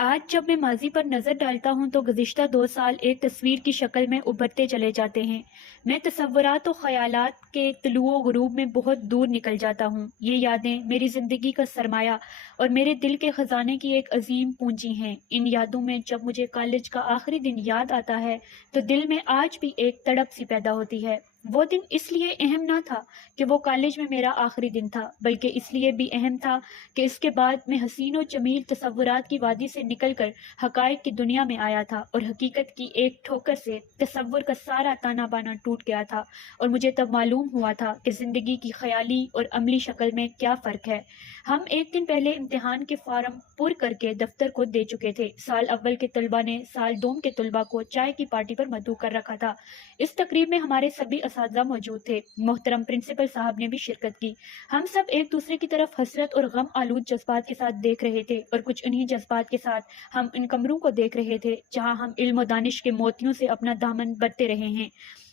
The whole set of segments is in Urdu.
آج جب میں ماضی پر نظر ڈالتا ہوں تو گزشتہ 2 سال ایک تصویر کی شکل میں ابھرتے چلے جاتے ہیں۔ میں تصورات و خیالات کے طلوع و غروب میں بہت دور نکل جاتا ہوں۔ یہ یادیں میری زندگی کا سرمایہ اور میرے دل کے خزانے کی ایک عظیم پونجی ہیں۔ ان یادوں میں جب مجھے کالج کا آخری دن یاد آتا ہے تو دل میں آج بھی ایک تڑپ سی پیدا ہوتی ہے۔ وہ دن اس لیے اہم نہ تھا کہ وہ کالج میں میرا آخری دن تھا، بلکہ اس لیے بھی اہم تھا کہ اس کے بعد میں حسین و جمیل تصورات کی وادی سے نکل کر حقائق کی دنیا میں آیا تھا، اور حقیقت کی ایک ٹھوکر سے تصور کا سارا تانا بانا ٹوٹ گیا تھا، اور مجھے تب معلوم ہوا تھا کہ زندگی کی خیالی اور عملی شکل میں کیا فرق ہے۔ ہم ایک دن پہلے امتحان کے فارم پر کر کے دفتر کو دے چکے تھے۔ سال اول کے طلبہ نے سال دوم کے طلبہ کو چائے کی پارٹی پر مدعو کر رکھا تھا۔ اس تقریب میں ہمارے سبھی اساتذہ موجود تھے۔ محترم پرنسپل صاحب نے بھی شرکت کی۔ ہم سب ایک دوسرے کی طرف حسرت اور غم آلود جذبات کے ساتھ دیکھ رہے تھے، اور کچھ انہی جذبات کے ساتھ ہم ان کمروں کو دیکھ رہے تھے جہاں ہم علم و دانش کے موتیوں سے اپنا دامن برتے رہے ہیں۔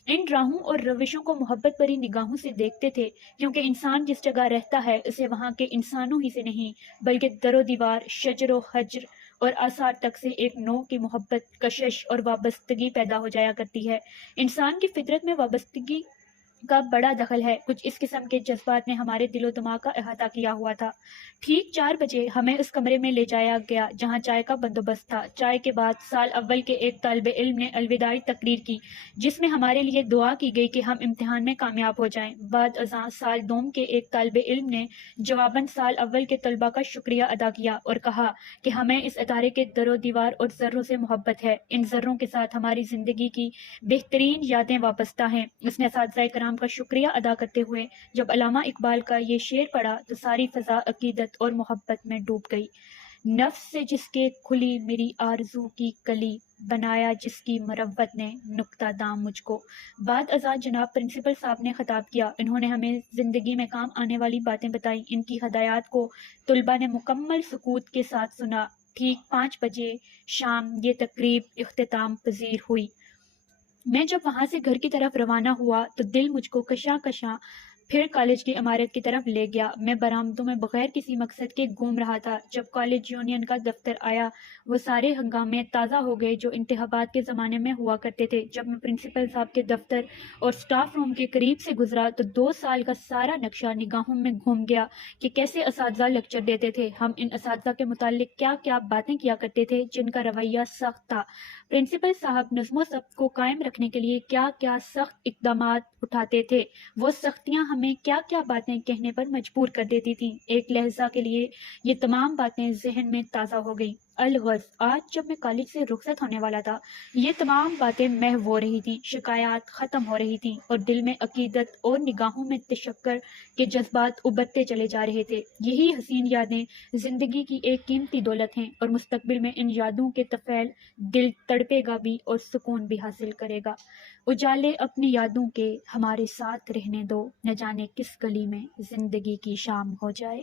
ان راہوں اور روشوں کو محبت بھری نگاہوں سے دیکھتے تھے، کیونکہ انسان جس جگہ رہتا ہے اسے وہاں کے انسانوں ہی سے نہیں بلکہ در و دیوار، شجر و حجر اور آثار تک سے ایک نوع کی محبت، کشش اور وابستگی پیدا ہو جایا کرتی ہے۔ انسان کی فطرت میں وابستگی کا بڑا دخل ہے۔ کچھ اس قسم کے جذبات نے ہمارے دل و دماغ کا احاطہ کیا ہوا تھا۔ ٹھیک 4 بجے ہمیں اس کمرے میں لے جایا گیا جہاں چائے کا بندوبست تھا۔ چائے کے بعد سال اول کے ایک طالب علم نے الوداعی تقریر کی، جس میں ہمارے لیے دعا کی گئی کہ ہم امتحان میں کامیاب ہو جائیں۔ بعد ازاں سال دوم کے ایک طالب علم نے جواباً سال اول کے طلباء کا شکریہ ادا کیا اور کہا کہ ہمیں اس ادارے کے در و دیوار اور ذروں سے محبت ہے۔ ان ذروں کے ساتھ ہماری زندگی کی بہترین یادیں وابستہ ہیں۔ اس نے اساتذہ کرام کا شکریہ ادا کرتے ہوئے جب علامہ اقبال کا یہ شعر پڑھا تو ساری فضا عقیدت اور محبت میں ڈوب گئی۔ نفس سے جس کے کھلی میری آرزو کی کلی، بنایا جس کی مروت نے نکتہ دام مجھ کو۔ بعد ازاں جناب پرنسپل صاحب نے خطاب کیا۔ انہوں نے ہمیں زندگی میں کام آنے والی باتیں بتائیں۔ ان کی ہدایات کو طلباء نے مکمل سکوت کے ساتھ سنا۔ ٹھیک 5 بجے شام یہ تقریب اختتام پذیر ہوئی۔ میں جب وہاں سے گھر کی طرف روانہ ہوا تو دل مجھ کو کشاں کشاں پھر کالج کی عمارت کی طرف لے گیا۔ میں برآمدوں میں بغیر کسی مقصد کے گھوم رہا تھا۔ جب کالج یونین کا دفتر آیا، وہ سارے ہنگامے تازہ ہو گئے جو انتخابات کے زمانے میں ہوا کرتے تھے۔ جب میں پرنسپل صاحب کے دفتر اور سٹاف روم کے قریب سے گزرا تو 2 سال کا سارا نقشہ نگاہوں میں گھوم گیا کہ کیسے اساتذہ لیکچر دیتے تھے۔ ہم ان اساتذہ کے متعلق کیا کیا باتیں کیا کرتے تھے جن کا رویہ سخت تھا۔ پرنسپل صاحب نظم و ضبط کو قائم رکھنے کے لیے کیا کیا سخت اقدامات اٹھاتے تھے، وہ سختیاں ہمیں کیا کیا باتیں کہنے پر مجبور کر دیتی تھیں۔ ایک لحظہ کے لیے یہ تمام باتیں ذہن میں تازہ ہو گئیں۔ الغرض آج جب میں کالج سے رخصت ہونے والا تھا، یہ تمام باتیں محو ہو رہی تھیں، شکایات ختم ہو رہی تھیں، اور دل میں عقیدت اور نگاہوں میں تشکر کے جذبات ابھرتے چلے جا رہے تھے۔ یہی حسین یادیں زندگی کی ایک قیمتی دولت ہیں، اور مستقبل میں ان یادوں کے طفیل دل تڑپے گا بھی اور سکون بھی حاصل کرے گا۔ اجالے اپنی یادوں کے ہمارے ساتھ رہنے دو، نہ جانے کس گلی میں زندگی کی شام ہو جائے۔